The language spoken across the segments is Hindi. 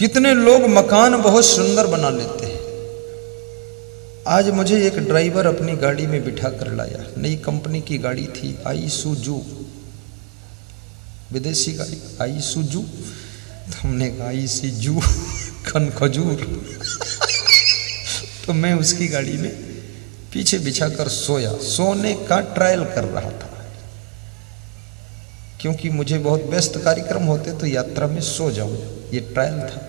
कितने लोग मकान बहुत सुंदर बना लेते हैं। आज मुझे एक ड्राइवर अपनी गाड़ी में बिठा कर लाया, नई कंपनी की गाड़ी थी, आईसुजू, विदेशी गाड़ी आईसुजू। तो हमने कहा आईसीजू खन खजूर। तो मैं उसकी गाड़ी में पीछे बिछाकर सोया, सोने का ट्रायल कर रहा था, क्योंकि मुझे बहुत व्यस्त कार्यक्रम होते तो यात्रा में सो जाऊं, ये ट्रायल था।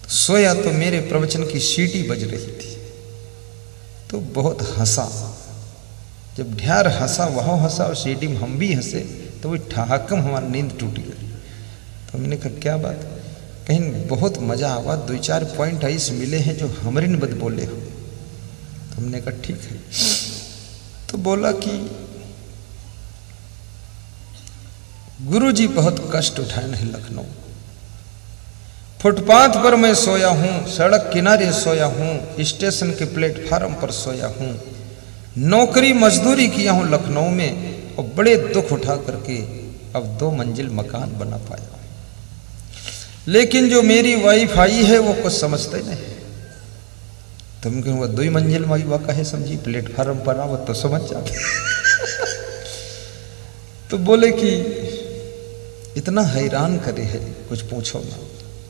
तो सोया तो मेरे प्रवचन की सीटी बज रही थी, तो बहुत हंसा। जब ढेर हंसा, वहाँ हंसा और सीटी में हम भी हंसे, तो वही ठहाकम हमारी नींद टूट गई। तो हमने कहा क्या बात? कहीं बहुत मजा आवा, 2-4 पॉइंट ऐसे मिले हैं जो हमरिन बद बोले हो। तो हमने कहा ठीक है। तो बोला कि गुरुजी बहुत कष्ट उठाए हैं लखनऊ, फुटपाथ पर मैं सोया हूं, सड़क किनारे सोया हूं, स्टेशन के प्लेटफार्म पर सोया हूं, नौकरी मजदूरी किया हूं लखनऊ में, और बड़े दुख उठा करके अब 2 मंजिल मकान बना पाया। लेकिन जो मेरी वाइफ आई है वो कुछ समझते नहीं। तुम क्यों 2 मंजिल वाई वाका है समझी, प्लेटफार्म पर आओ तो समझ जाते। तो बोले कि इतना हैरान करे है, कुछ पूछो ना।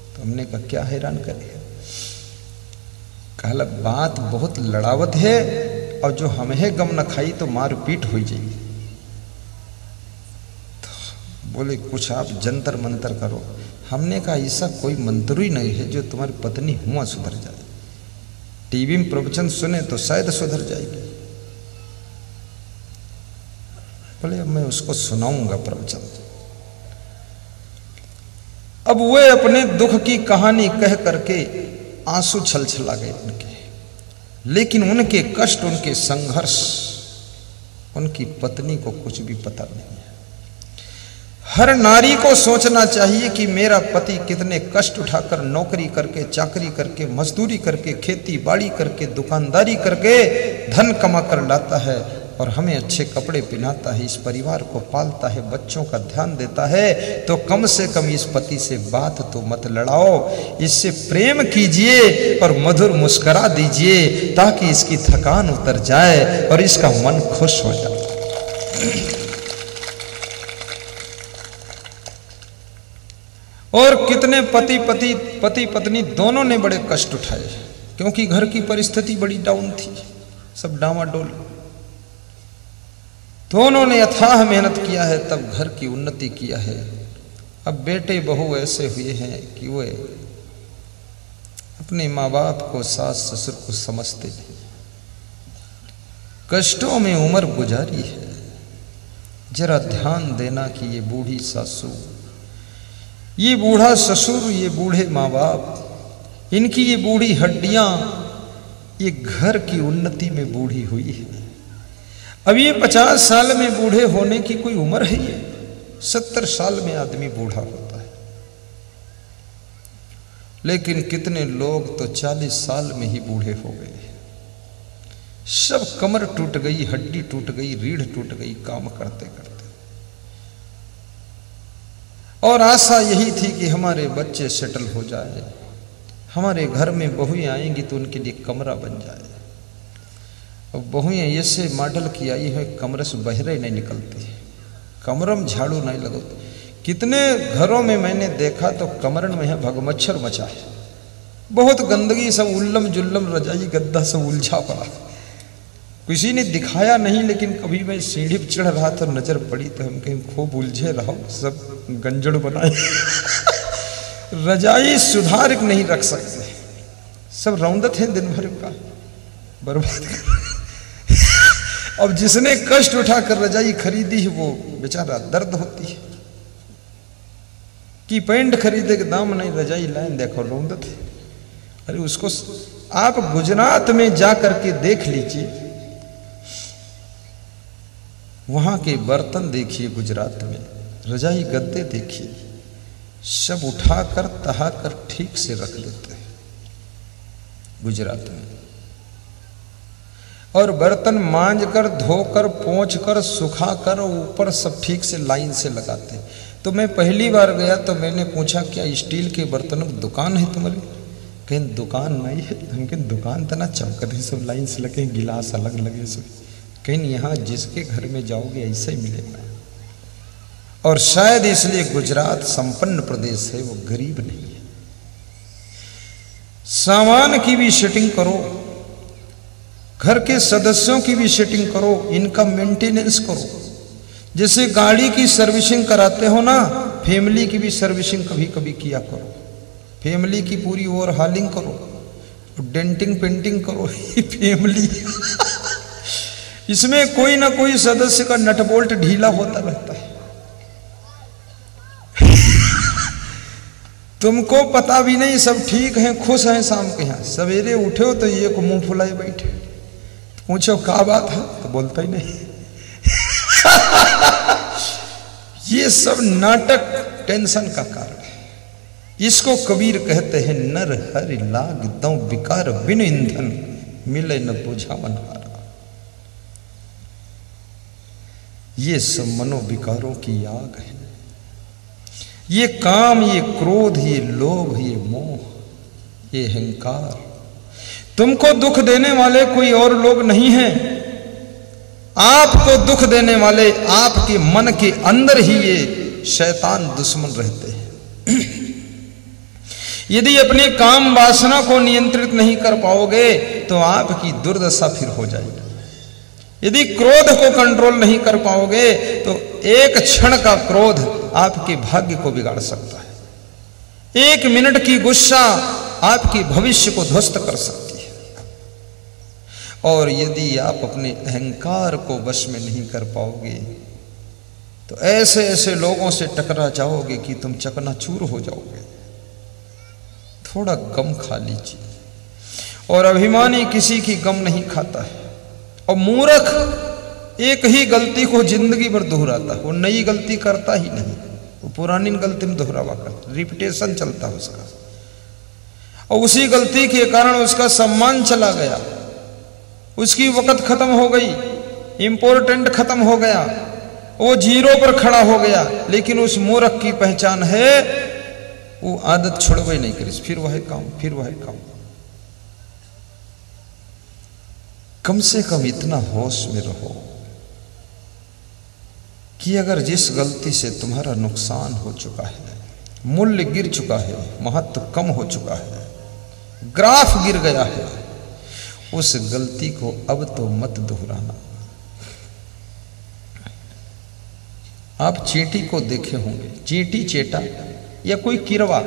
तो हमने कहा क्या हैरान करे है? कहला बात बहुत लड़ावत है, और जो हमें गम न खाई तो मार पीट हो जाएगी। तो बोले कुछ आप जंतर मंतर करो। हमने कहा ऐसा कोई मंत्र ही नहीं है जो तुम्हारी पत्नी हुआ सुधर जाए। टीवी में प्रवचन सुने तो शायद सुधर जाएगी। बोले अब मैं उसको सुनाऊंगा प्रवचन। अब वे अपने दुख की कहानी कह करके आंसू छलछला गए उनके, लेकिन उनके कष्ट, उनके संघर्ष, उनकी पत्नी को कुछ भी पता नहीं है। हर नारी को सोचना चाहिए कि मेरा पति कितने कष्ट उठाकर नौकरी करके, चाकरी करके, मजदूरी करके, खेती बाड़ी करके, दुकानदारी करके धन कमा कर लाता है, और हमें अच्छे कपड़े पहनाता है, इस परिवार को पालता है, बच्चों का ध्यान देता है। तो कम से कम इस पति से बात तो मत लड़ाओ, इससे प्रेम कीजिए और मधुर मुस्कुरा दीजिए, ताकि इसकी थकान उतर जाए और इसका मन खुश हो जाए। और कितने पति पत्नी दोनों ने बड़े कष्ट उठाए, क्योंकि घर की परिस्थिति बड़ी डाउन थी, सब डामाडोल। दोनों ने अथाह मेहनत किया है, तब घर की उन्नति किया है। अब बेटे बहू ऐसे हुए हैं कि वे अपने माँ बाप को, सास ससुर को समझते नहीं। कष्टों में उम्र गुजारी है, जरा ध्यान देना कि ये बूढ़ी सासू, ये बूढ़ा ससुर, ये बूढ़े माँ बाप, इनकी ये बूढ़ी हड्डियां, ये घर की उन्नति में बूढ़ी हुई है। अब ये 50 साल में बूढ़े होने की कोई उम्र है? ये 70 साल में आदमी बूढ़ा होता है। लेकिन कितने लोग तो 40 साल में ही बूढ़े हो गए। सब कमर टूट गई, हड्डी टूट गई, रीढ़ टूट गई काम करते करते। और आशा यही थी कि हमारे बच्चे सेटल हो जाए, हमारे घर में बहुएं आएंगी तो उनके लिए कमरा बन जाए। और बहुएं ऐसे मॉडल की आई है, कमरे से बहरे नहीं निकलती, कमरम झाड़ू नहीं लगती। कितने घरों में मैंने देखा तो कमरन में है भगमच्छर मचा है, बहुत गंदगी, सब उल्लम जुल्लम, रजाई गद्दा सब उलझा पड़ा। किसी ने दिखाया नहीं, लेकिन कभी मैं सीढ़ी पर चढ़ रहा था, नजर पड़ी तो हम कहीं खूब उलझे रहो, सब गंजड़ बनाए। रजाई सुधार नहीं रख सकते, सब रौंदत है दिन भर का, बर्बाद कर। अब जिसने कष्ट उठाकर रजाई खरीदी है वो बेचारा दर्द होती है कि पैंट खरीदे के दाम नहीं, रजाई लाइन देखो रौंदत है। अरे उसको आप गुजरात में जाकर के देख लीजिए, वहां के बर्तन देखिए, गुजरात में रजाई गद्दे देखिए, सब उठाकर तहाकर ठीक से रख लेते हैं गुजरात में। और बर्तन मांज कर, धोकर, पोंछ कर, सुखा कर, ऊपर सब ठीक से लाइन से लगाते हैं। तो मैं पहली बार गया तो मैंने पूछा क्या स्टील के बर्तनों की दुकान है तुम्हारी? कहीं दुकान नहीं है। हम कहीं दुकान तो ना चमकते सब लाइन से लगे, गिलास अलग लगे सब। कहीं यहाँ जिसके घर में जाओगे ऐसा ही मिलेगा। और शायद इसलिए गुजरात संपन्न प्रदेश है, वो गरीब नहीं है। सामान की भी सेटिंग करो, घर के सदस्यों की भी सेटिंग करो, इनका मेंटेनेंस करो। जैसे गाड़ी की सर्विसिंग कराते हो ना, फैमिली की भी सर्विसिंग कभी कभी किया करो। फैमिली की पूरी ओवरहालिंग करो, डेंटिंग पेंटिंग करो। फैमिली इसमें कोई ना कोई सदस्य का नट बोल्ट ढीला होता रहता है। तुमको पता भी नहीं, सब ठीक हैं, खुश हैं। शाम के यहाँ सवेरे उठे हो तो ये को मुंह फुलाए बैठे, पूछो क्या बात है तो बोलता ही नहीं। ये सब नाटक टेंशन का कारण है। इसको कबीर कहते हैं नर हरि लाग दो विकार बिन ईंधन मिले न बुझावन हारा। ये सब मनोविकारों की आग है। ये काम, ये क्रोध, ये लोभ, ये मोह, ये अहंकार। तुमको दुख देने वाले कोई और लोग नहीं हैं। आपको दुख देने वाले आपके मन के अंदर ही ये शैतान दुश्मन रहते हैं। यदि अपने काम वासना को नियंत्रित नहीं कर पाओगे तो आपकी दुर्दशा फिर हो जाएगी। यदि क्रोध को कंट्रोल नहीं कर पाओगे तो एक क्षण का क्रोध आपके भाग्य को बिगाड़ सकता है। एक मिनट की गुस्सा आपके भविष्य को ध्वस्त कर सकती है। और यदि आप अपने अहंकार को वश में नहीं कर पाओगे तो ऐसे ऐसे लोगों से टकरा जाओगे कि तुम चकनाचूर हो जाओगे। थोड़ा गम खा लीजिए। और अभिमानी किसी की गम नहीं खाता है। और मूर्ख एक ही गलती को जिंदगी भर दोहराता है, वो नई गलती करता ही नहीं, वो पुरानी गलती में दोहरावा करता, रिपीटेशन चलता है उसका। और उसी गलती के कारण उसका सम्मान चला गया, उसकी वक़्त खत्म हो गई, इंपॉर्टेंट खत्म हो गया, वो जीरो पर खड़ा हो गया। लेकिन उस मूर्ख की पहचान है वो आदत छोड़वे नहीं करी, फिर वह काम, फिर वह काम। कम से कम इतना होश में रहो कि अगर जिस गलती से तुम्हारा नुकसान हो चुका है, मूल्य गिर चुका है, महत्व कम हो चुका है, ग्राफ गिर गया है, उस गलती को अब तो मत दोहराना। आप चींटी को देखे होंगे, चींटी, चेटा या कोई कीड़वा,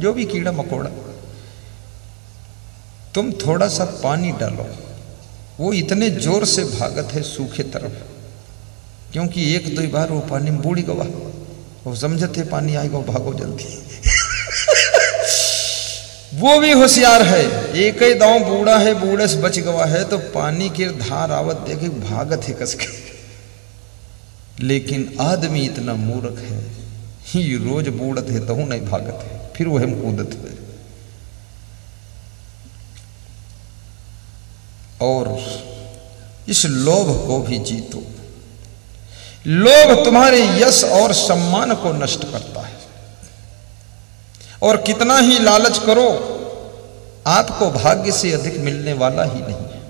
जो भी कीड़ा मकोड़ा, तुम थोड़ा सा पानी डालो, वो इतने जोर से भागत है सूखे तरफ, क्योंकि एक दो बार वो पानी में बूढ़ी गवा, वो समझते पानी आएगा, वो भागो जल्दी। वो भी होशियार है, एक ही दांव बूढ़ा है, बूढ़े से बच गवा है तो पानी की धार आवत देखे भागत है कस के। लेकिन आदमी इतना मूर्ख है, ही रोज बूढ़त है तो नहीं भागत है, फिर वह हम कूदत है। और इस लोभ को भी जीतो। लोभ तुम्हारे यश और सम्मान को नष्ट करता है। और कितना ही लालच करो, आपको भाग्य से अधिक मिलने वाला ही नहीं है।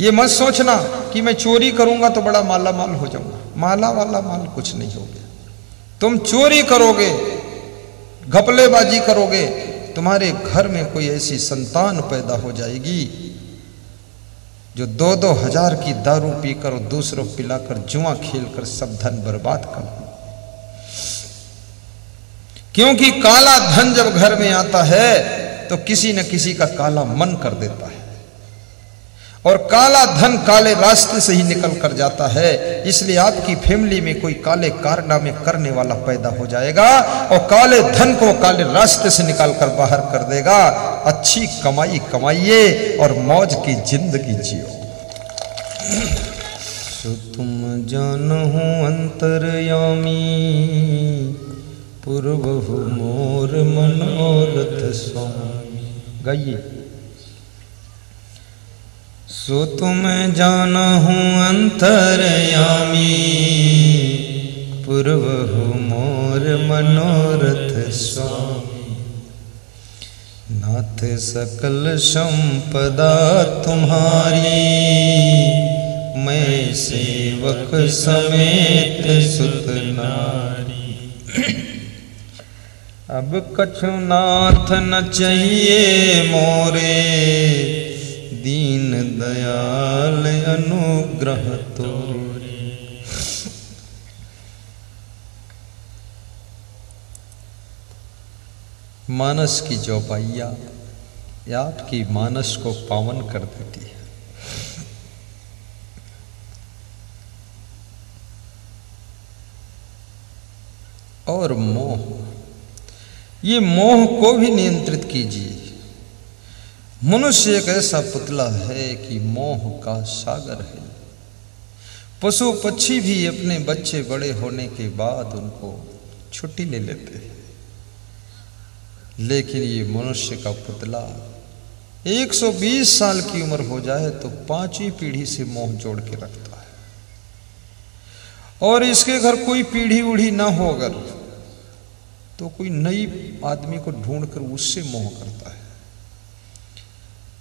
ये मत सोचना कि मैं चोरी करूंगा तो बड़ा माला माल हो जाऊंगा। माला वाला माल कुछ नहीं होगा। तुम चोरी करोगे, घपलेबाजी करोगे, तुम्हारे घर में कोई ऐसी संतान पैदा हो जाएगी जो 2-2 हजार की दारू पीकर और दूसरों पिलाकर जुआ खेलकर सब धन बर्बाद कर। क्योंकि काला धन जब घर में आता है तो किसी न किसी का काला मन कर देता है, और काला धन काले रास्ते से ही निकल कर जाता है। इसलिए आपकी फैमिली में कोई काले कारनामे करने वाला पैदा हो जाएगा और काले धन को काले रास्ते से निकाल कर बाहर कर देगा। अच्छी कमाई कमाइए और मौज की जिंदगी जियो। सो तुम जानहु अंतर्यामी, पूर्वहु मोर मनोरथ स्वामी। गाइए। सो तुम जानहु अंतर्यामी, पूर्वहु मोर मनोरथ स्वामी, नाथ सकल संपदा तुम्हारी, मैं सेवक समेत सुत नारी। अब कछु नाथ न चाहिए मोरे, दीन दयाल अनुग्रह तोरे। मानस की चौपाइया आपकी मानस को पावन कर देती है। और मोह, ये मोह को भी नियंत्रित कीजिए। मनुष्य एक ऐसा पुतला है कि मोह का सागर है। पशु पक्षी भी अपने बच्चे बड़े होने के बाद उनको छुट्टी ले लेते हैं, लेकिन ये मनुष्य का पुतला 120 साल की उम्र हो जाए तो 5वीं पीढ़ी से मोह जोड़ के रखता है। और इसके घर कोई पीढ़ी उढ़ी ना हो अगर, तो कोई नई आदमी को ढूंढकर उससे मोह करता है।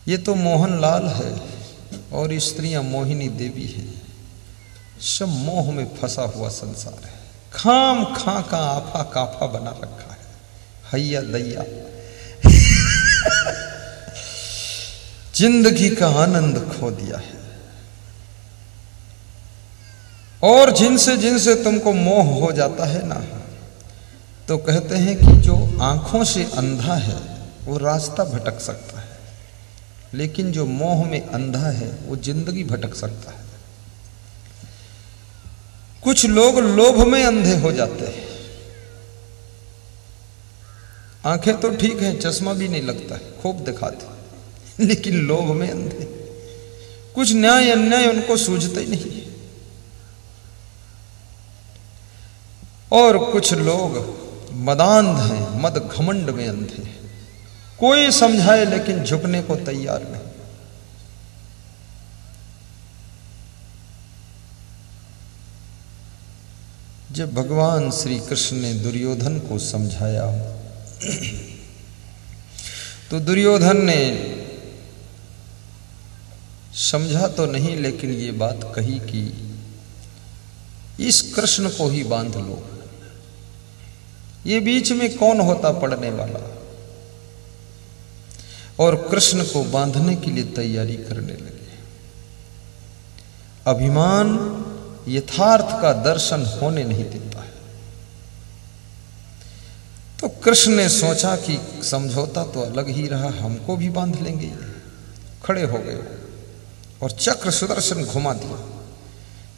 ये तो मोहन लाल है और स्त्रियां मोहिनी देवी है। सब मोह में फंसा हुआ संसार है। खाम खा का आफा काफा बना रखा है। हैया दैया जिंदगी का आनंद खो दिया है। और जिनसे जिनसे तुमको मोह हो जाता है ना, तो कहते हैं कि जो आंखों से अंधा है वो रास्ता भटक सकता है, लेकिन जो मोह में अंधा है वो जिंदगी भटक सकता है। कुछ लोग लोभ में अंधे हो जाते हैं। आंखें तो ठीक है, चश्मा भी नहीं लगता है, खूब दिखाते, लेकिन लोभ में अंधे। कुछ न्याय अन्याय उनको सूझते ही नहीं। और कुछ लोग मदांध हैं, मद घमंड में अंधे। कोई समझाए लेकिन झुकने को तैयार नहीं। जब भगवान श्री कृष्ण ने दुर्योधन को समझाया तो दुर्योधन ने समझा तो नहीं, लेकिन ये बात कही कि इस कृष्ण को ही बांध लो, ये बीच में कौन होता पड़ने वाला। और कृष्ण को बांधने के लिए तैयारी करने लगे। अभिमान यथार्थ का दर्शन होने नहीं देता है। तो कृष्ण ने सोचा कि समझौता तो अलग ही रहा, हमको भी बांध लेंगे। खड़े हो गए और चक्र सुदर्शन घुमा दिया।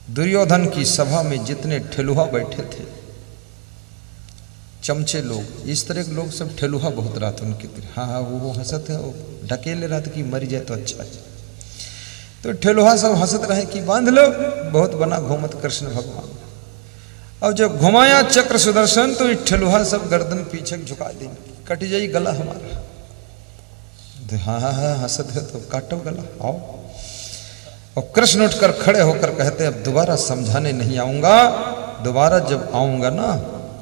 दुर्योधन की सभा में जितने ठेलुहा बैठे थे, चमचे लोग, इस तरह के लोग सब ठेलुहा बहुत रात उनके तरह। हाँ वो हंसत है, वो ढकेले रात की मर जाए तो अच्छा है। तो ठेलुहा सब हंसत रहे कि बांध लो, बहुत बना घूमत कृष्ण भगवान। अब जब घुमाया चक्र सुदर्शन तो ठेलुहा सब गर्दन पीछे झुका दी, कट जाई गला हमारा। तो हाँ हंसत है तो काटो गला, आओ। और कृष्ण उठकर खड़े होकर कहते अब दोबारा समझाने नहीं आऊंगा, दोबारा जब आऊंगा ना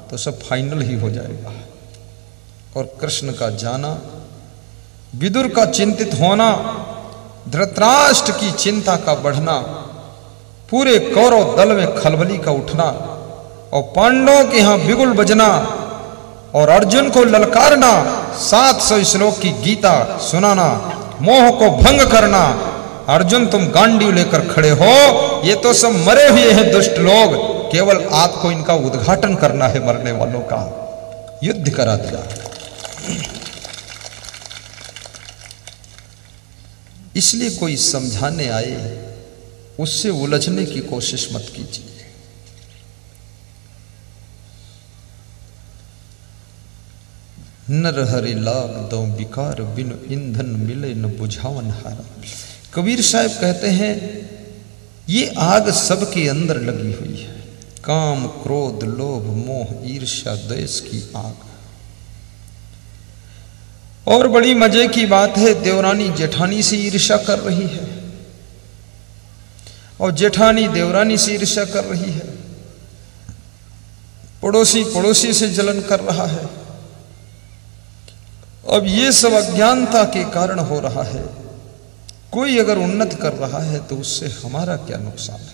तो सब फाइनल ही हो जाएगा। और कृष्ण का जाना, विदुर का चिंतित होना, धृतराष्ट्र की चिंता का बढ़ना, पूरे कौरव दल में खलबली का उठना, और पांडवों के यहां बिगुल बजना, और अर्जुन को ललकारना, 700 श्लोक की गीता सुनाना, मोह को भंग करना। अर्जुन तुम गांडीव लेकर खड़े हो, ये तो सब मरे हुए हैं दुष्ट लोग, केवल आपको इनका उद्घाटन करना है, मरने वालों का युद्ध करा दिया। इसलिए कोई समझाने आए उससे उलझने की कोशिश मत कीजिए। नर हरि लाग दो विकार बिन ईंधन मिले न बुझावन हारा। कबीर साहब कहते हैं ये आग सबके अंदर लगी हुई है, काम क्रोध लोभ मोह ईर्ष्या द्वेष की आग। और बड़ी मजे की बात है, देवरानी जेठानी से ईर्ष्या कर रही है और जेठानी देवरानी से ईर्ष्या कर रही है। पड़ोसी पड़ोसी से जलन कर रहा है। अब ये सब अज्ञानता के कारण हो रहा है। कोई अगर उन्नत कर रहा है तो उससे हमारा क्या नुकसान है।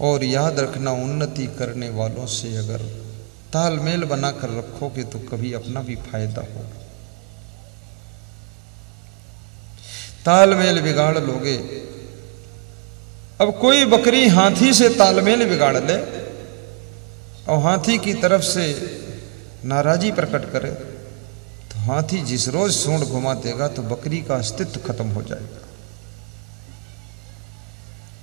और याद रखना, उन्नति करने वालों से अगर तालमेल बनाकर रखोगे तो कभी अपना भी फायदा होगा। तालमेल बिगाड़ लोगे, अब कोई बकरी हाथी से तालमेल बिगाड़ ले और हाथी की तरफ से नाराजी प्रकट करे तो हाथी जिस रोज सूंड घुमा देगा तो बकरी का अस्तित्व खत्म हो जाएगा।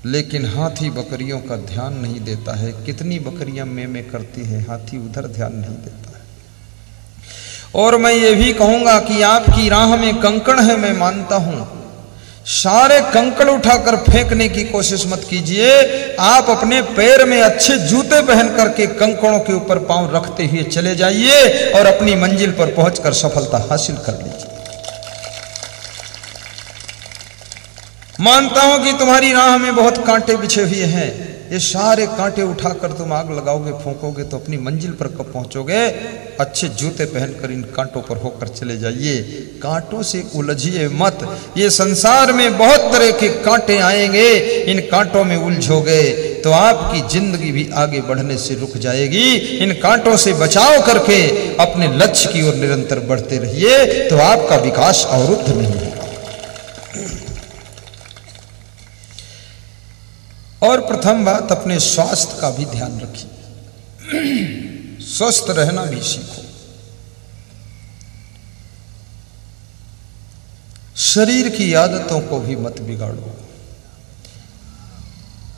लेकिन हाथी बकरियों का ध्यान नहीं देता है। कितनी बकरियां में करती हैं, हाथी उधर ध्यान नहीं देता है। और मैं ये भी कहूंगा कि आपकी राह में कंकड़ है, मैं मानता हूं। सारे कंकड़ उठाकर फेंकने की कोशिश मत कीजिए। आप अपने पैर में अच्छे जूते पहन करके कंकड़ों के ऊपर पांव रखते हुए चले जाइए और अपनी मंजिल पर पहुंचकर सफलता हासिल कर लीजिए। मानता हूं कि तुम्हारी राह में बहुत कांटे बिछे हुए हैं। ये सारे कांटे उठाकर तुम आग लगाओगे, फूंकोगे तो अपनी मंजिल पर कब पहुंचोगे? अच्छे जूते पहनकर इन कांटों पर होकर चले जाइए। कांटों से उलझिए मत। ये संसार में बहुत तरह के कांटे आएंगे, इन कांटों में उलझोगे तो आपकी जिंदगी भी आगे बढ़ने से रुक जाएगी। इन कांटों से बचाव करके अपने लक्ष्य की ओर निरंतर बढ़ते रहिए तो आपका विकास अवरुद्ध नहीं होगा। और प्रथम बात, अपने स्वास्थ्य का भी ध्यान रखिए। स्वस्थ रहना भी सीखो। शरीर की आदतों को भी मत बिगाड़ो।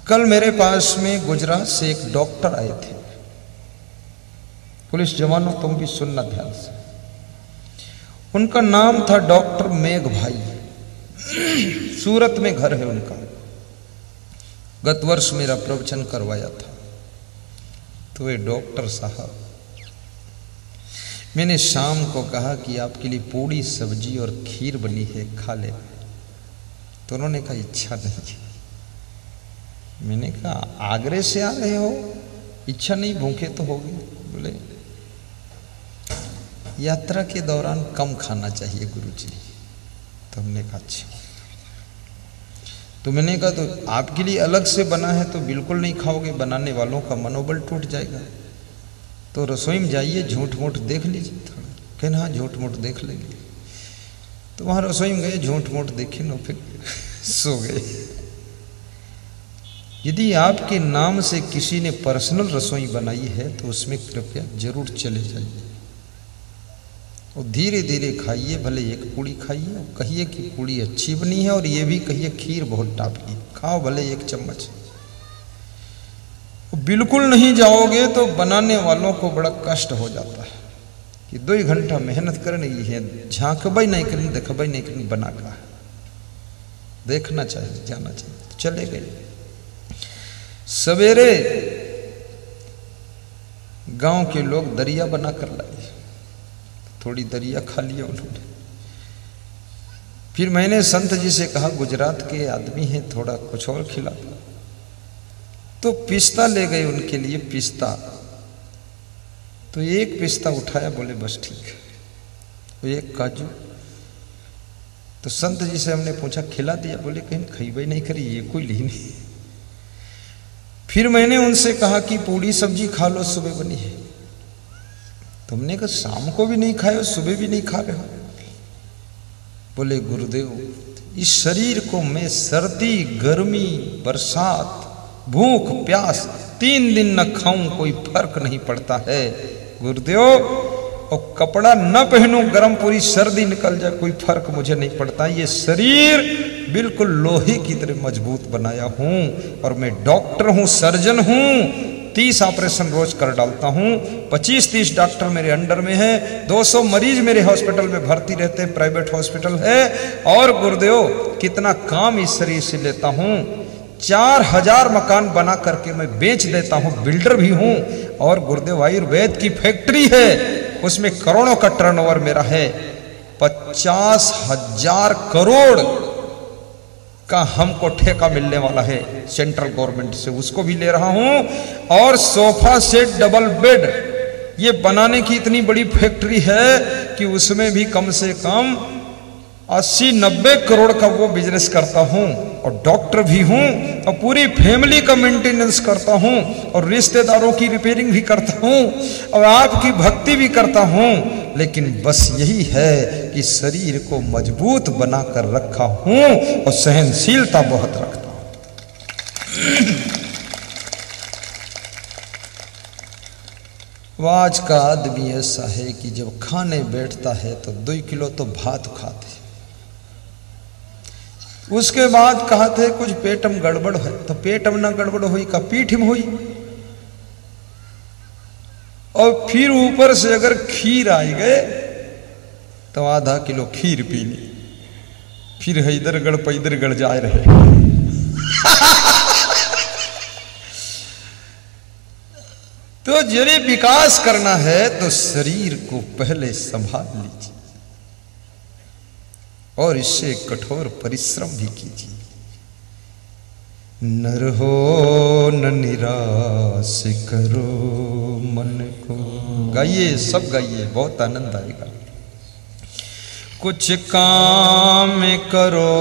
कल मेरे पास में गुजरात से एक डॉक्टर आए थे। पुलिस जवानों, तुम भी सुनना ध्यान से। उनका नाम था डॉक्टर मेघ भाई। सूरत में घर है उनका। गत वर्ष मेरा प्रवचन करवाया था। तो ये डॉक्टर साहब, मैंने शाम को कहा कि आपके लिए पूड़ी सब्जी और खीर बनी है, खा ले। तो उन्होंने कहा इच्छा नहीं। मैंने कहा आगरे से आ रहे हो, इच्छा नहीं, भूखे तो होगे। बोले यात्रा के दौरान कम खाना चाहिए गुरुजी। तो हमने कहा अच्छा। तो मैंने कहा तो आपके लिए अलग से बना है तो बिल्कुल नहीं खाओगे, बनाने वालों का मनोबल टूट जाएगा। तो रसोई में जाइए, झूठ मूठ देख लीजिए थोड़ा। कहना हाँ झूठ मूठ देख लेंगे। तो वहाँ रसोई में गए, झूठ मूठ देखे न, फिर सो गए। यदि आपके नाम से किसी ने पर्सनल रसोई बनाई है तो उसमें कृपया जरूर चले जाइए और धीरे धीरे खाइए। भले एक पूड़ी खाइए और कहिए कि पूड़ी अच्छी बनी है, और ये भी कहिए खीर बहुत टाप की, खाओ भले एक चम्मच। बिल्कुल नहीं जाओगे तो बनाने वालों को बड़ा कष्ट हो जाता है कि 2 घंटा मेहनत करनी है, झांकबई नहीं करनी, देखबई नहीं करनी, बना का देखना चाहिए, जाना चाहिए। चले गए। सवेरे गांव के लोग दरिया बना कर लाए। थोड़ी दरिया खा लिया उन्होंने। फिर मैंने संत जी से कहा गुजरात के आदमी हैं, थोड़ा कुछ और खिला दो। तो पिस्ता ले गए उनके लिए, पिस्ता। तो एक पिस्ता उठाया, बोले बस ठीक है। तो एक काजू। तो संत जी से हमने पूछा खिला दिया? बोले कहीं खईबई नहीं करी, ये कोई ली नहीं। फिर मैंने उनसे कहा कि पूड़ी सब्जी खा लो, सुबह बनी है। तुमने कहा शाम को भी नहीं खाए, सुबह भी नहीं खा रहे हो। बोले गुरुदेव, इस शरीर को मैं सर्दी, गर्मी, बरसात, भूख, प्यास 3 दिन न खाऊं, कोई फर्क नहीं पड़ता है गुरुदेव। और कपड़ा न पहनूं, गर्म पूरी सर्दी निकल जाए, कोई फर्क मुझे नहीं पड़ता। ये शरीर बिल्कुल लोहे की तरह मजबूत बनाया हूं, और मैं डॉक्टर हूं, सर्जन हूं। 30 ऑपरेशन रोज कर डालता हूं। 25-30 डॉक्टर मेरे अंडर में है। 200 मरीज मेरे हॉस्पिटल में भर्ती रहते हैं, प्राइवेट हॉस्पिटल है। और गुरुदेव कितना काम इस शरीर से लेता हूं। 4000 मकान बना करके मैं बेच देता हूं, बिल्डर भी हूं। और गुरुदेव आयुर्वेद की फैक्ट्री है, उसमें करोड़ों का टर्नओवर मेरा है। 50,000 करोड़ का हमको ठेका मिलने वाला है सेंट्रल गवर्नमेंट से, उसको भी ले रहा हूं। और सोफा सेट डबल बेड ये बनाने की इतनी बड़ी फैक्ट्री है कि उसमें भी कम से कम 80-90 करोड़ का वो बिजनेस करता हूं। और डॉक्टर भी हूं और पूरी फैमिली का मेंटेनेंस करता हूं और रिश्तेदारों की रिपेयरिंग भी करता हूं और आपकी भक्ति भी करता हूं। लेकिन बस यही है कि शरीर को मजबूत बनाकर रखा हूं और सहनशीलता बहुत रखता हूं। वो आज का आदमी ऐसा है कि जब खाने बैठता है तो 2 किलो तो भात खाते, उसके बाद कहते कुछ पेटम गड़बड़ है, तो पेटम ना गड़बड़ हुई का पीठम हुई। और फिर ऊपर से अगर खीर आई गए तो आधा किलो खीर पी ली, फिर इधर गड़ पैदर गड़ जाए रहे। तो जरे विकास करना है तो शरीर को पहले संभाल लीजिए और इससे कठोर परिश्रम भी कीजिए। नर हो न निराश करो मन को, गाइए सब गाइए, बहुत आनंद आएगा। कुछ काम करो,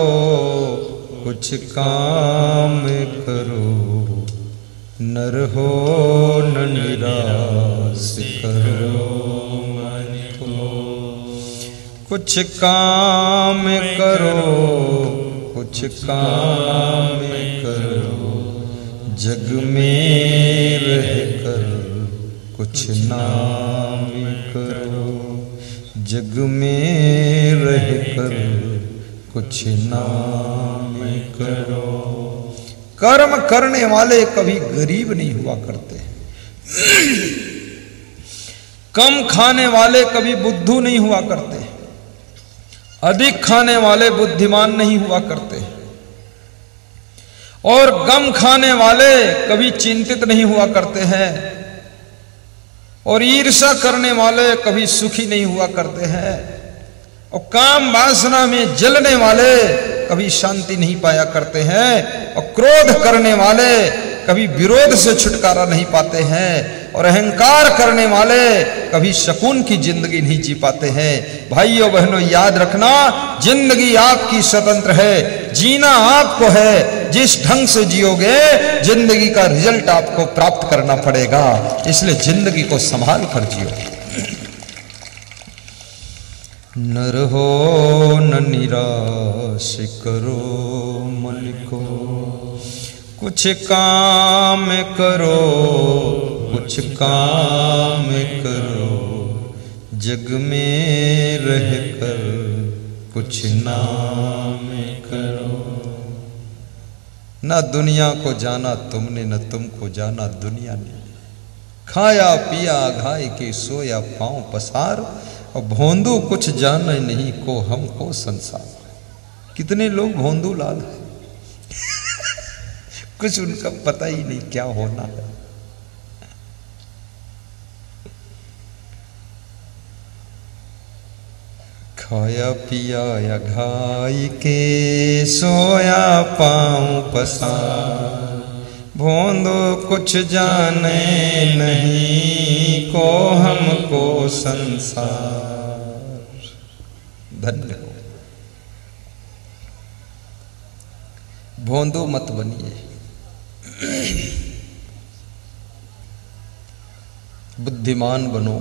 कुछ काम करो, नर हो न निराश करो मन को। कुछ काम करो, कुछ काम करो, जग में रह कर कुछ नाम करो, जग में रह कर कुछ नाम करो। कर्म करने वाले कभी गरीब नहीं हुआ करते, कम खाने वाले कभी बुद्धू नहीं हुआ करते, अधिक खाने वाले बुद्धिमान नहीं हुआ करते, और गम खाने वाले कभी चिंतित नहीं हुआ करते हैं, और ईर्ष्या करने वाले कभी सुखी नहीं हुआ करते हैं, और काम वासना में जलने वाले कभी शांति नहीं पाया करते हैं, और क्रोध करने वाले कभी विरोध से छुटकारा नहीं पाते हैं, और अहंकार करने वाले कभी सुकून की जिंदगी नहीं जी पाते हैं। भाइयों बहनों याद रखना, जिंदगी आपकी स्वतंत्र है, जीना आपको है। जिस ढंग से जियोगे जिंदगी का रिजल्ट आपको प्राप्त करना पड़ेगा, इसलिए जिंदगी को संभाल कर जियो। नर हो न निराश करो मन को, कुछ काम करो, कुछ काम करो, जग में रह कर कुछ नाम करो। ना दुनिया को जाना तुमने, न तुमको जाना दुनिया ने। खाया पिया घाय के सोया पांव पसार, और भोंदू कुछ जाने नहीं को हमको संसार। कितने लोग भोंदू लाल है, कुछ उनका पता ही नहीं क्या होना है। खाया पिया या घाई के सोया पांव पसार, भोंदो कुछ जाने नहीं को हमको संसार। धन्य हो, भोंदो मत बनिए, बुद्धिमान बनो,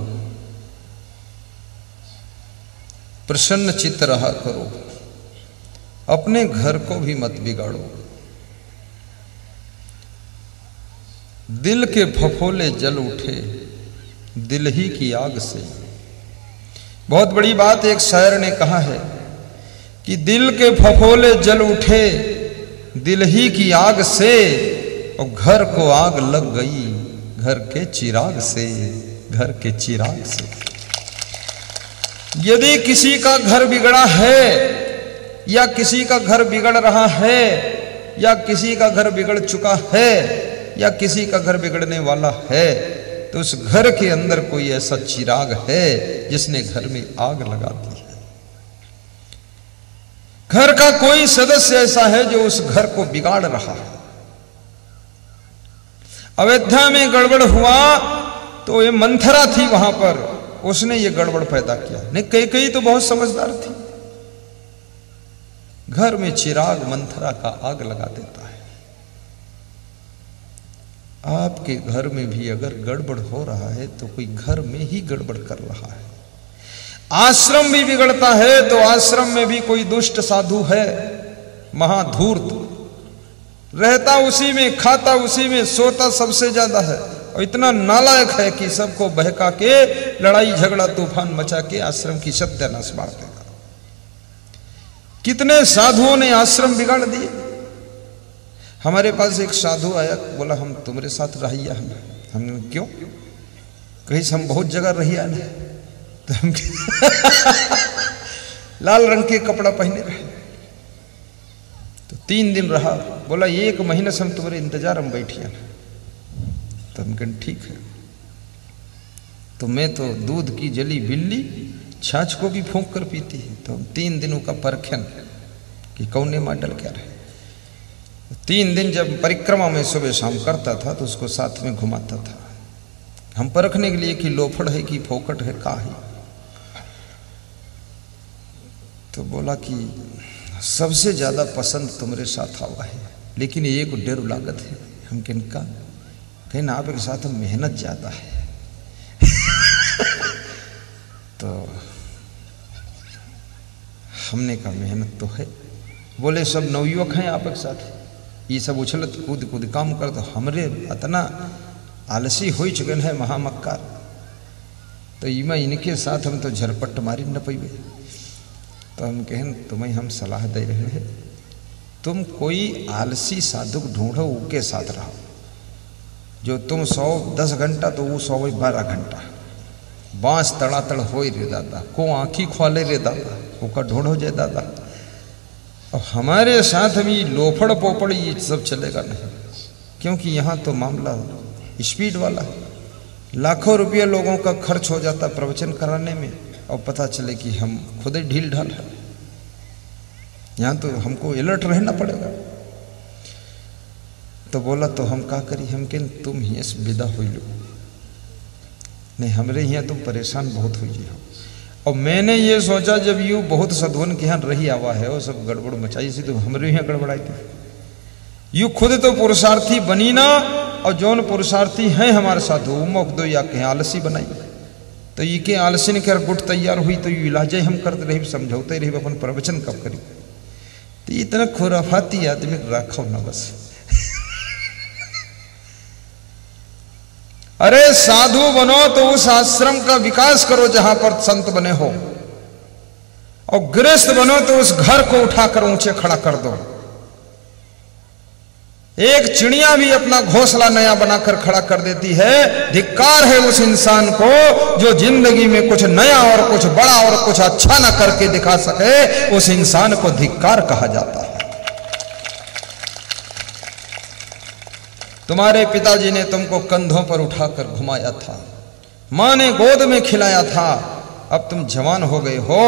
प्रसन्न चित्त रहा करो, अपने घर को भी मत बिगाड़ो। दिल के फफोले जल उठे दिल ही की आग से। बहुत बड़ी बात एक शायर ने कहा है कि दिल के फफोले जल उठे दिल ही की आग से, और घर को आग लग गई घर के चिराग से, घर के चिराग से। यदि किसी का घर बिगड़ा है, या किसी का घर बिगड़ रहा है, या किसी का घर बिगड़ चुका है, या किसी का घर बिगड़ने वाला है, तो उस घर के अंदर कोई ऐसा चिराग है जिसने घर में आग लगा दी है। घर का कोई सदस्य ऐसा है जो उस घर को बिगाड़ रहा है। अयोध्या में गड़बड़ हुआ तो ये मंथरा थी वहां पर, उसने ये गड़बड़ पैदा किया। नहीं, कई तो बहुत समझदार थी। घर में चिराग मंथरा का आग लगा देता है। आपके घर में भी अगर गड़बड़ हो रहा है तो कोई घर में ही गड़बड़ कर रहा है। आश्रम भी बिगड़ता है तो आश्रम में भी कोई दुष्ट साधु है, महाधूर्त, रहता उसी में, खाता उसी में, सोता सबसे ज्यादा है और इतना नालायक है कि सबको बहका के लड़ाई झगड़ा तूफान मचा के आश्रम की सत्यानाश मार देगा। कितने साधुओं ने आश्रम बिगाड़ दिए। हमारे पास एक साधु आया, बोला हम तुम्हारे साथ रहिया। हमने क्यों? कहीं से हम बहुत जगह रहिया नहीं, तो हम लाल रंग के कपड़ा पहने रहे। तो 3 दिन रहा। बोला 1 महीने से हम तुम्हारे इंतजार में बैठिया। तो हम कहें ठीक है। तो मैं तो दूध की जली बिल्ली छाछ को भी फूंक कर पीती है। तो हम 3 दिनों का परखन कि कौने मॉडल क्या रहे। 3 दिन जब परिक्रमा में सुबह शाम करता था तो उसको साथ में घुमाता था, हम परखने के लिए कि लोफड़ है कि फोकट है, का है। तो बोला कि सबसे ज्यादा पसंद तुम्हारे साथ आवा है, लेकिन ये को डेढ़ लागत है। हम किनका? कहीं ना आप के साथ मेहनत ज्यादा है। तो हमने कहा मेहनत तो है। बोले सब नवयुवक हैं आप के साथ, ये सब उछलत कूद कूद काम कर, तो हमरे इतना आलसी हो चुके हैं महामक्कार, तो इनके साथ हम तो झरपट मारी न पैबे। तो हम कहें तुम्हें हम सलाह दे रहे हैं, तुम कोई आलसी साधु ढूंढो, उसके साथ रहो। जो तुम 110 घंटा तो वो 112 घंटा बांस तड़ातड़ हो ही रे दादा, को आँखी खोले रे दादा, वो ढूंढो जाए दादा। और हमारे साथ भी लोफड़ पोपड़ ये सब चलेगा नहीं, क्योंकि यहाँ तो मामला स्पीड वाला है। लाखों रुपये लोगों का खर्च हो जाता प्रवचन कराने में, और पता चले कि हम खुद ही ढील ढाल है। यहाँ तो हमको अलर्ट रहना पड़ेगा। तो बोला तो हम क्या करी? हम कहें तुम ही विदा हो लो, नहीं हमरे यहाँ तुम परेशान बहुत हुई हो। और मैंने ये सोचा जब यू बहुत साधुअन के यहाँ रही आवा है और सब गड़बड़ मचाई सी, तो हमरे यहाँ गड़बड़ाई थी। यू खुद तो पुरुषार्थी बनी ना, और जौन पुरुषार्थी हैं हमारे साथ वो मोक दो या कहीं आलसी बनाई। तो ये के आलसी ने कर गुट तैयार हुई तो यू इलाजे हम करते रही, समझौते रही, अपन प्रवचन कब करी। तो इतना खुराफाती आदमी रखो ना बस। अरे साधु बनो तो उस आश्रम का विकास करो जहां पर संत बने हो, और गृहस्थ बनो तो उस घर को उठाकर ऊंचे खड़ा कर दो। एक चिड़िया भी अपना घोंसला नया बनाकर खड़ा कर देती है। धिक्कार है उस इंसान को जो जिंदगी में कुछ नया और कुछ बड़ा और कुछ अच्छा ना करके दिखा सके, उस इंसान को धिक्कार कहा जाता है। तुम्हारे पिताजी ने तुमको कंधों पर उठाकर घुमाया था, मां ने गोद में खिलाया था, अब तुम जवान हो गए हो,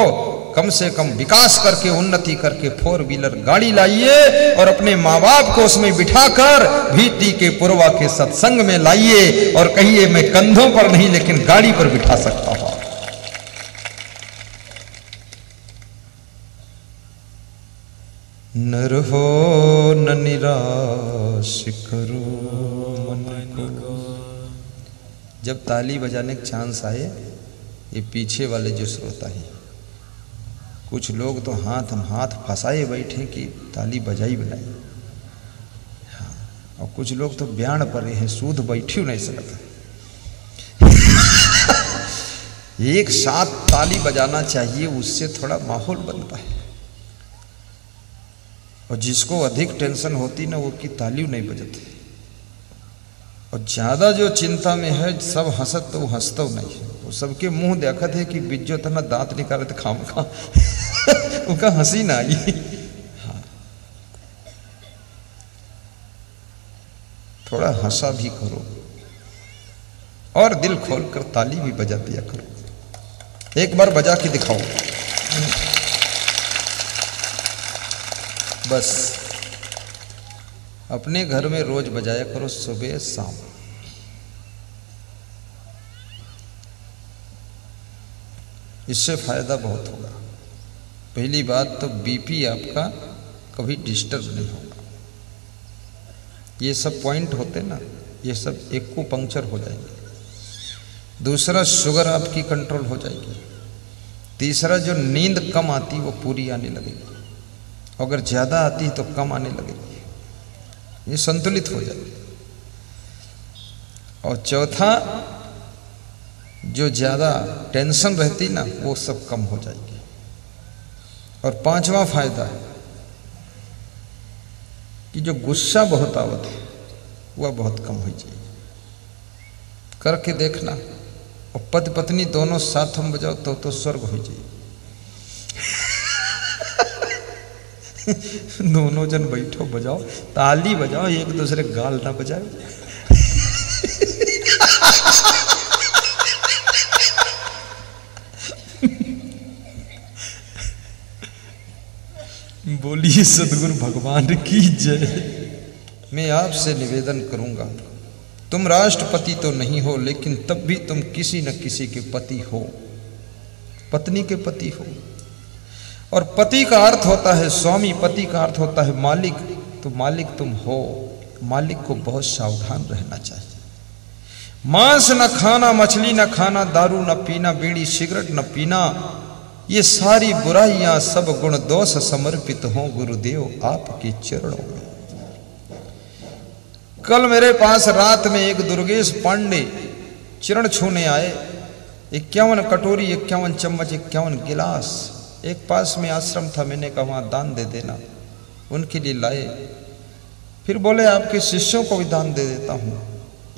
कम से कम विकास करके उन्नति करके 4 व्हीलर गाड़ी लाइए और अपने माँ बाप को उसमें बिठाकर भीटी के पुरवा के सत्संग में लाइए और कहिए मैं कंधों पर नहीं लेकिन गाड़ी पर बिठा सकता हूं। नर हो न निराश करो मन को। जब ताली बजाने का चांस आए, ये पीछे वाले जो श्रोता है, कुछ लोग तो हाथ फंसाए बैठे कि ताली बजाई बनाई, हाँ, और कुछ लोग तो बयान पर रहे हैं, सूद बैठी नहीं सकता। एक साथ ताली बजाना चाहिए, उससे थोड़ा माहौल बनता है। और जिसको अधिक टेंशन होती ना वो की ताली नहीं बजती, और ज्यादा जो चिंता में है सब हंसत तो वो हंसता नहीं है, वो सबके मुंह देखत है कि बिज्जो तना दांत निकालत खाम खा उनका हंसी ना आई। हाँ, थोड़ा हंसा भी करो और दिल खोलकर ताली भी बजा दिया करो। एक बार बजा के दिखाओ। बस अपने घर में रोज बजाया करो, सुबह शाम। इससे फायदा बहुत होगा। पहली बात तो बीपी आपका कभी डिस्टर्ब नहीं होगा। ये सब पॉइंट होते ना, ये सब एक को पंक्चर हो जाएंगे। दूसरा, शुगर आपकी कंट्रोल हो जाएगी। तीसरा, जो नींद कम आती वो पूरी आने लगेगी, अगर ज्यादा आती तो कम आने लगेगी, ये संतुलित हो जाएगी। और चौथा, जो ज्यादा टेंशन रहती ना वो सब कम हो जाएगी। और पांचवा फायदा है कि जो गुस्सा बहुत आवत है वह बहुत कम हो जाएगी। करके देखना। और पति पत्नी दोनों साथ में बजाओ तो स्वर्ग हो जाएगी। दोनों जन बैठो बजाओ, ताली बजाओ, एक दूसरे गाल ना बजाओ। बोलिए सदगुरु भगवान की जय। मैं आपसे निवेदन करूंगा, तुम राष्ट्रपति तो नहीं हो, लेकिन तब भी तुम किसी न किसी के पति हो, पत्नी के पति हो। और पति का अर्थ होता है स्वामी, पति का अर्थ होता है मालिक। तो मालिक तुम हो, मालिक को बहुत सावधान रहना चाहिए। मांस न खाना, मछली न खाना, दारू न पीना, बीड़ी सिगरेट न पीना, ये सारी बुराइयां सब गुण दोष समर्पित हो गुरुदेव आपके चरणों में। कल मेरे पास रात में एक दुर्गेश पांडे चरण छूने आए। 51 कटोरी, 51 चम्मच, 51 गिलास। एक पास में आश्रम था, मैंने कहा वहां दान दे देना, उनके लिए लाए। फिर बोले आपके शिष्यों को भी दान दे देता हूं।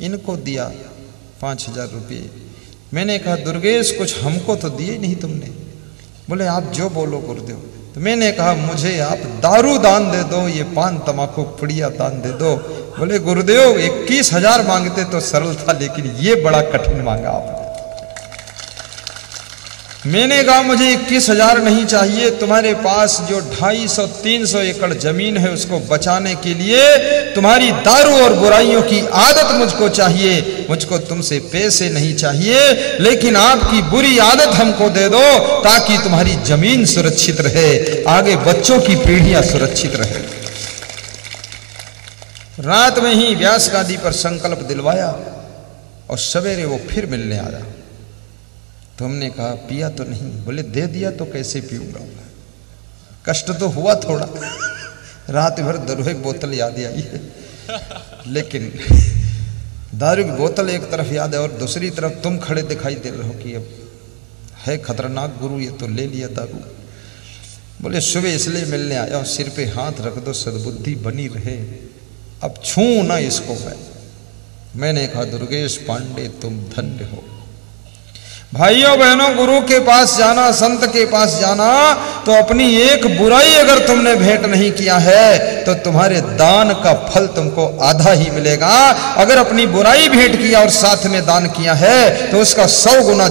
इनको दिया 5000 रुपये। मैंने कहा दुर्गेश कुछ हमको तो दिए नहीं तुमने। बोले आप जो बोलो गुरुदेव। तो मैंने कहा मुझे आप दारू दान दे दो, ये पान तमाकू पुड़िया दान दे दो। बोले गुरुदेव 21,000 मांगते तो सरल था, लेकिन ये बड़ा कठिन मांगा आपने। मैंने कहा मुझे 21,000 नहीं चाहिए, तुम्हारे पास जो 250-300 एकड़ जमीन है उसको बचाने के लिए तुम्हारी दारू और बुराइयों की आदत मुझको चाहिए। मुझको तुमसे पैसे नहीं चाहिए, लेकिन आपकी बुरी आदत हमको दे दो ताकि तुम्हारी जमीन सुरक्षित रहे, आगे बच्चों की पीढ़ियां सुरक्षित रहे। रात में ही व्यास गादी पर संकल्प दिलवाया और सवेरे वो फिर मिलने आया। तो हमने कहा पिया तो नहीं। बोले दे दिया तो कैसे पीऊंगा, कष्ट तो हुआ थोड़ा। रात भर दारू की बोतल याद आई है, लेकिन दारू की बोतल एक तरफ याद है और दूसरी तरफ तुम खड़े दिखाई दे रहे हो कि अब है खतरनाक गुरु, ये तो ले लिया दारू। बोले सुबह इसलिए मिलने आया और सिर पे हाथ रख दो, सद्बुद्धि बनी रहे, अब छू ना इसको। मैंने कहा दुर्गेश पांडे तुम धन्य हो। भाइयों बहनों, गुरु के पास जाना, संत के पास जाना, तो अपनी एक बुराई अगर तुमने भेंट नहीं किया है तो तुम्हारे दान का फल तुमको आधा ही मिलेगा। अगर अपनी बुराई भेंट किया और साथ में दान किया है तो उसका 100 गुना